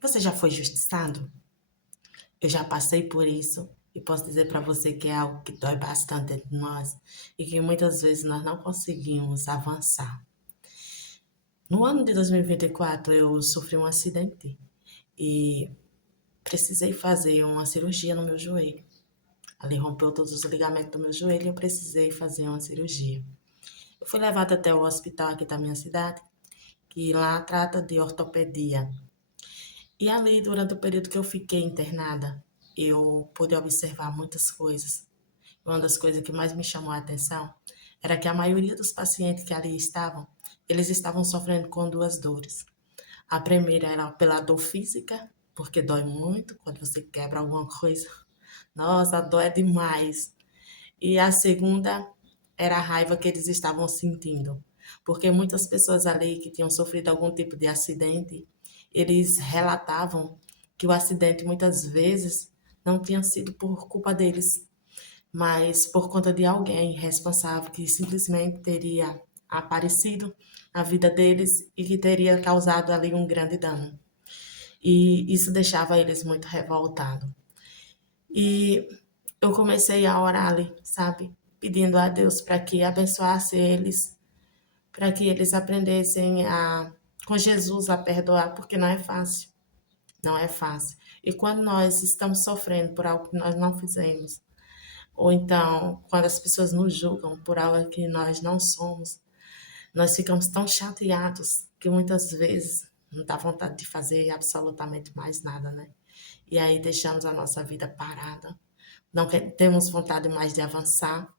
Você já foi injustiçado? Eu já passei por isso e posso dizer para você que é algo que dói bastante dentro de nós e que muitas vezes nós não conseguimos avançar. No ano de 2024, eu sofri um acidente e precisei fazer uma cirurgia no meu joelho. Ali rompeu todos os ligamentos do meu joelho e eu precisei fazer uma cirurgia. Eu fui levada até o hospital aqui da minha cidade, que lá trata de ortopedia. E ali, durante o período que eu fiquei internada, eu pude observar muitas coisas. Uma das coisas que mais me chamou a atenção era que a maioria dos pacientes que ali estavam, eles estavam sofrendo com duas dores. A primeira era pela dor física, porque dói muito quando você quebra alguma coisa. Nossa, dói demais. E a segunda era a raiva que eles estavam sentindo, porque muitas pessoas ali que tinham sofrido algum tipo de acidente, eles relatavam que o acidente muitas vezes não tinha sido por culpa deles, mas por conta de alguém responsável que simplesmente teria aparecido na vida deles e que teria causado ali um grande dano. E isso deixava eles muito revoltados. E eu comecei a orar ali, sabe? Pedindo a Deus para que abençoasse eles, para que eles aprendessem com Jesus a perdoar, porque não é fácil, não é fácil. E quando nós estamos sofrendo por algo que nós não fizemos, ou então quando as pessoas nos julgam por algo que nós não somos, nós ficamos tão chateados que muitas vezes não dá vontade de fazer absolutamente mais nada, né? E aí deixamos a nossa vida parada, não temos vontade mais de avançar,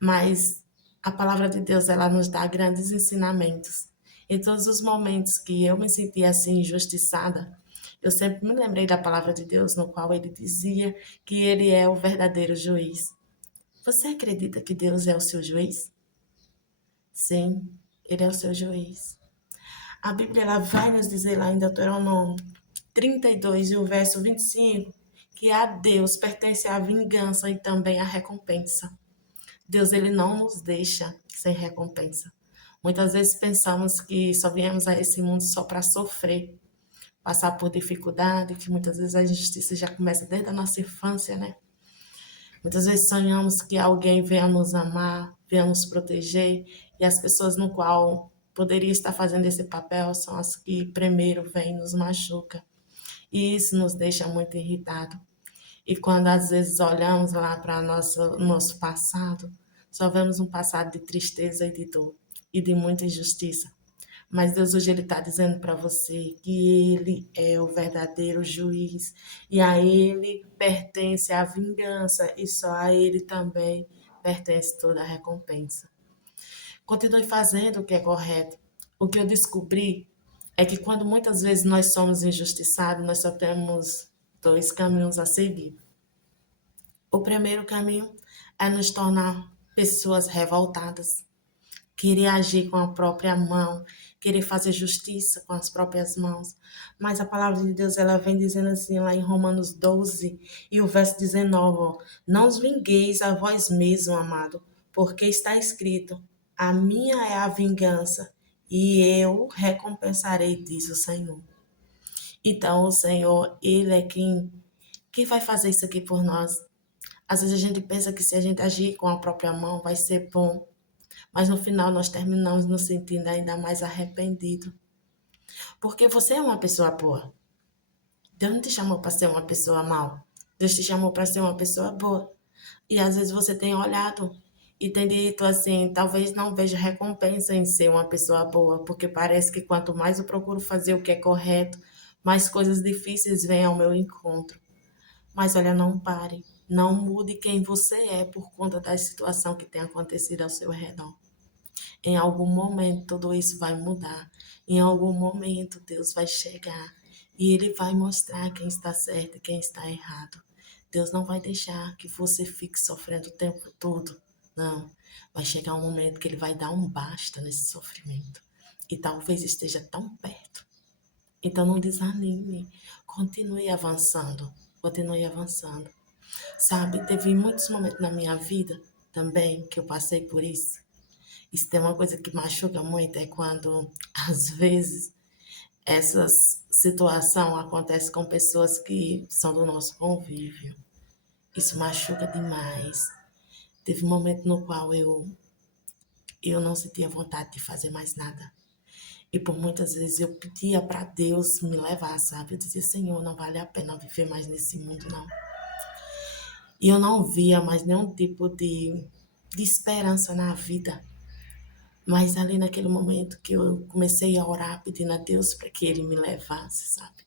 mas a palavra de Deus ela nos dá grandes ensinamentos. Em todos os momentos que eu me senti assim injustiçada, eu sempre me lembrei da palavra de Deus, no qual ele dizia que ele é o verdadeiro juiz. Você acredita que Deus é o seu juiz? Sim, ele é o seu juiz. A Bíblia ela vai nos dizer lá em Deuteronômio 32 e o verso 25 que a Deus pertence a vingança e também a recompensa. Deus ele não nos deixa sem recompensa. Muitas vezes pensamos que só viemos a esse mundo só para sofrer, passar por dificuldade, que muitas vezes a injustiça já começa desde a nossa infância, né? Muitas vezes sonhamos que alguém venha nos amar, venha nos proteger, e as pessoas no qual poderia estar fazendo esse papel são as que primeiro vêm e nos machuca. E isso nos deixa muito irritado. E quando às vezes olhamos lá para nosso passado, só vemos um passado de tristeza e de dor e de muita injustiça. Mas Deus hoje ele está dizendo para você que Ele é o verdadeiro juiz e a Ele pertence a vingança e só a Ele também pertence toda a recompensa. Continue fazendo o que é correto. O que eu descobri é que quando muitas vezes nós somos injustiçados, nós só temos dois caminhos a seguir. O primeiro caminho é nos tornar pessoas revoltadas, querer agir com a própria mão, querer fazer justiça com as próprias mãos. Mas a palavra de Deus ela vem dizendo assim lá em Romanos 12 e o verso 19, ó, não os vingueis a vós mesmo, amado, porque está escrito, a minha é a vingança e eu recompensarei, diz o Senhor. Então o Senhor, Ele é quem vai fazer isso aqui por nós. Às vezes a gente pensa que se a gente agir com a própria mão vai ser bom, mas no final nós terminamos nos sentindo ainda mais arrependido. Porque você é uma pessoa boa. Deus não te chamou para ser uma pessoa mal. Deus te chamou para ser uma pessoa boa. E às vezes você tem olhado e tem dito assim, talvez não veja recompensa em ser uma pessoa boa, porque parece que quanto mais eu procuro fazer o que é correto, mais coisas difíceis vêm ao meu encontro. Mas olha, não pare. Não mude quem você é por conta da situação que tem acontecido ao seu redor. Em algum momento tudo isso vai mudar. Em algum momento Deus vai chegar e Ele vai mostrar quem está certo e quem está errado. Deus não vai deixar que você fique sofrendo o tempo todo. Não. Vai chegar um momento que Ele vai dar um basta nesse sofrimento. E talvez esteja tão perto. Então não desanime. Continue avançando. Continue avançando. Sabe, teve muitos momentos na minha vida também que eu passei por isso. Isso tem uma coisa que machuca muito, é quando, às vezes, Essas situação acontece com pessoas que são do nosso convívio. Isso machuca demais. Teve um momento no qual eu não sentia vontade de fazer mais nada. E por muitas vezes eu pedia para Deus me levar, sabe? Eu dizia, Senhor, não vale a pena viver mais nesse mundo, não. E eu não via mais nenhum tipo de esperança na vida. Mas ali naquele momento que eu comecei a orar, pedindo a Deus para que Ele me levasse, sabe?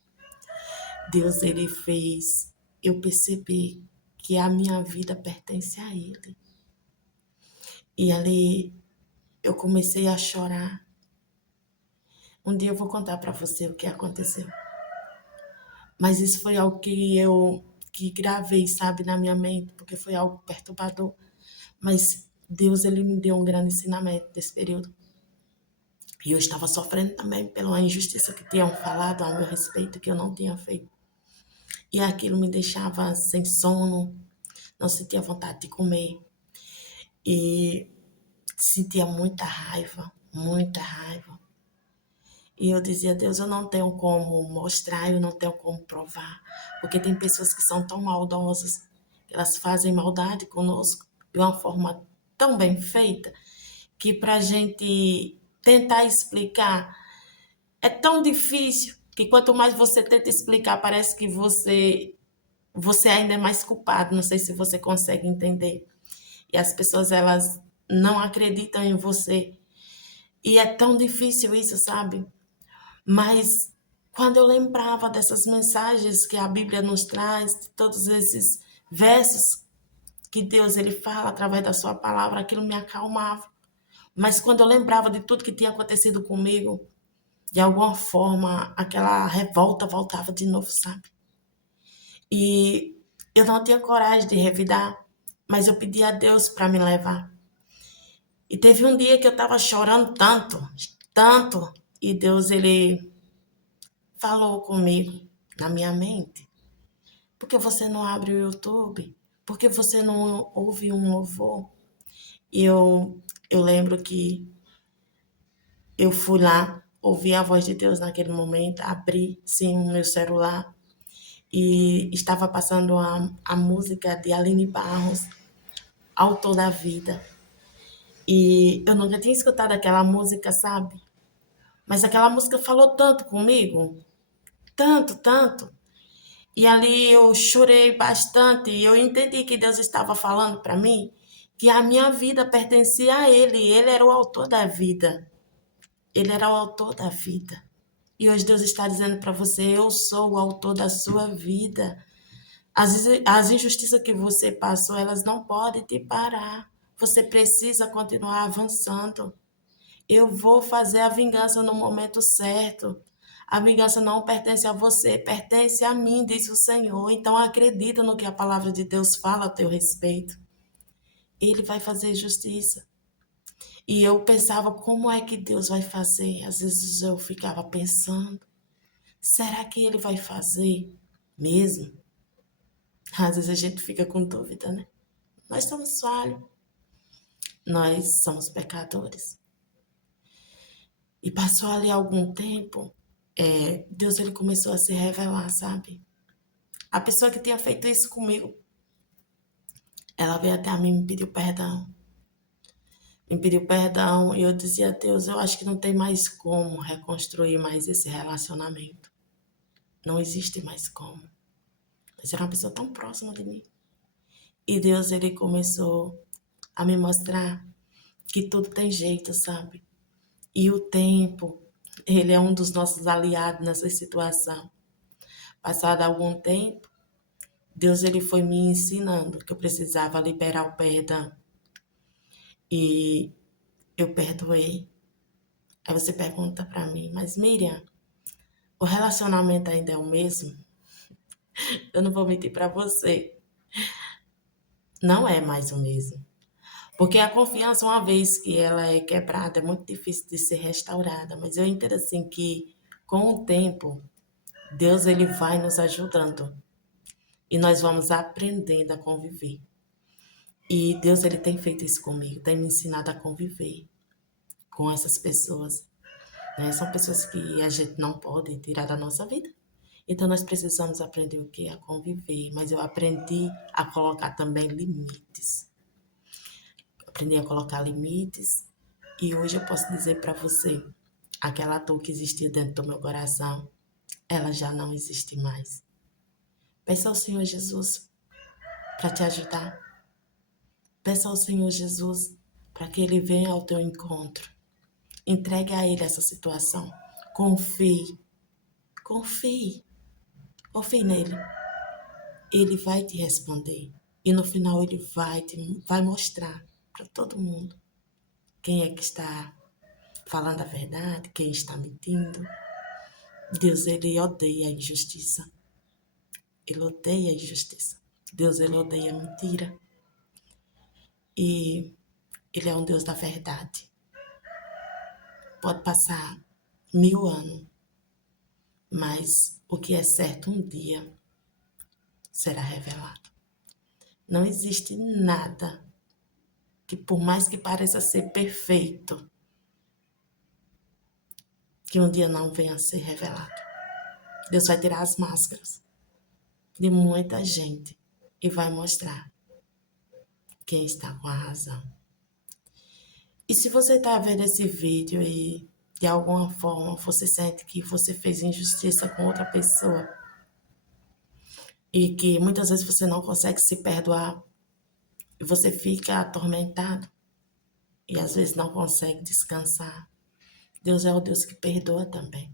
Deus, Ele fez eu perceber que a minha vida pertence a Ele. E ali eu comecei a chorar. Um dia eu vou contar para você o que aconteceu. Mas isso foi algo que gravei, sabe, na minha mente, porque foi algo perturbador. Mas Deus, Ele me deu um grande ensinamento nesse período. E eu estava sofrendo também pela injustiça que tinham falado ao meu respeito, que eu não tinha feito. E aquilo me deixava sem sono, não sentia vontade de comer. E sentia muita raiva, muita raiva. E eu dizia, Deus, eu não tenho como mostrar, eu não tenho como provar. Porque tem pessoas que são tão maldosas, elas fazem maldade conosco de uma forma tão bem feita, que para a gente tentar explicar é tão difícil que quanto mais você tenta explicar, parece que você ainda é mais culpado. Não sei se você consegue entender. E as pessoas, elas não acreditam em você. E é tão difícil isso, sabe? Mas quando eu lembrava dessas mensagens que a Bíblia nos traz, de todos esses versos que Deus ele fala através da sua palavra, aquilo me acalmava. Mas quando eu lembrava de tudo que tinha acontecido comigo, de alguma forma, aquela revolta voltava de novo, sabe? E eu não tinha coragem de revidar, mas eu pedi a Deus para me levar. E teve um dia que eu estava chorando tanto, tanto, e Deus ele falou comigo na minha mente. Por que você não abre o YouTube? Por que você não ouve um louvor? E eu lembro que eu fui lá, ouvi a voz de Deus naquele momento, abri sim o meu celular e estava passando a música de Aline Barros, Autor da Vida. E eu nunca tinha escutado aquela música, sabe? Mas aquela música falou tanto comigo, tanto, tanto. E ali eu chorei bastante e eu entendi que Deus estava falando para mim que a minha vida pertencia a Ele. Ele era o autor da vida. Ele era o autor da vida. E hoje Deus está dizendo para você: eu sou o autor da sua vida. As injustiças que você passou, elas não podem te parar. Você precisa continuar avançando. Eu vou fazer a vingança no momento certo. A vingança não pertence a você, pertence a mim, diz o Senhor. Então acredita no que a palavra de Deus fala a teu respeito. Ele vai fazer justiça. E eu pensava, como é que Deus vai fazer? Às vezes eu ficava pensando, será que ele vai fazer mesmo? Às vezes a gente fica com dúvida, né? Nós somos falhos, nós somos pecadores. E passou ali algum tempo, Deus ele começou a se revelar, sabe? A pessoa que tinha feito isso comigo, ela veio até a mim e me pediu perdão. Me pediu perdão e eu dizia, Deus, eu acho que não tem mais como reconstruir mais esse relacionamento. Não existe mais como. Mas era uma pessoa tão próxima de mim. E Deus, ele começou a me mostrar que tudo tem jeito, sabe? E o tempo, ele é um dos nossos aliados nessa situação. Passado algum tempo, Deus ele foi me ensinando que eu precisava liberar o perdão. E eu perdoei. Aí você pergunta para mim, mas Miriam, o relacionamento ainda é o mesmo? Eu não vou mentir para você. Não é mais o mesmo. Porque a confiança, uma vez que ela é quebrada, é muito difícil de ser restaurada. Mas eu entendo assim que, com o tempo, Deus ele vai nos ajudando. E nós vamos aprendendo a conviver. E Deus ele tem feito isso comigo, tem me ensinado a conviver com essas pessoas. né? São pessoas que a gente não pode tirar da nossa vida. Então nós precisamos aprender o que? A conviver. Mas eu aprendi a colocar também limites. Aprendi a colocar limites. E hoje eu posso dizer para você, aquela dor que existia dentro do meu coração, ela já não existe mais. Peça ao Senhor Jesus para te ajudar. Peça ao Senhor Jesus para que Ele venha ao teu encontro. Entregue a Ele essa situação. Confie. Confie. Confie nele. Ele vai te responder. E no final ele vai mostrar para todo mundo quem é que está falando a verdade, quem está mentindo. Deus, ele odeia a injustiça. Ele odeia a injustiça. Deus, ele odeia a mentira. E ele é um Deus da verdade. Pode passar 1000 anos, mas o que é certo um dia será revelado. Não existe nada que, por mais que pareça ser perfeito, que um dia não venha a ser revelado. Deus vai tirar as máscaras de muita gente e vai mostrar quem está com a razão. E se você está vendo esse vídeo e de alguma forma você sente que você fez injustiça com outra pessoa e que muitas vezes você não consegue se perdoar e você fica atormentado e às vezes não consegue descansar, Deus é o Deus que perdoa também.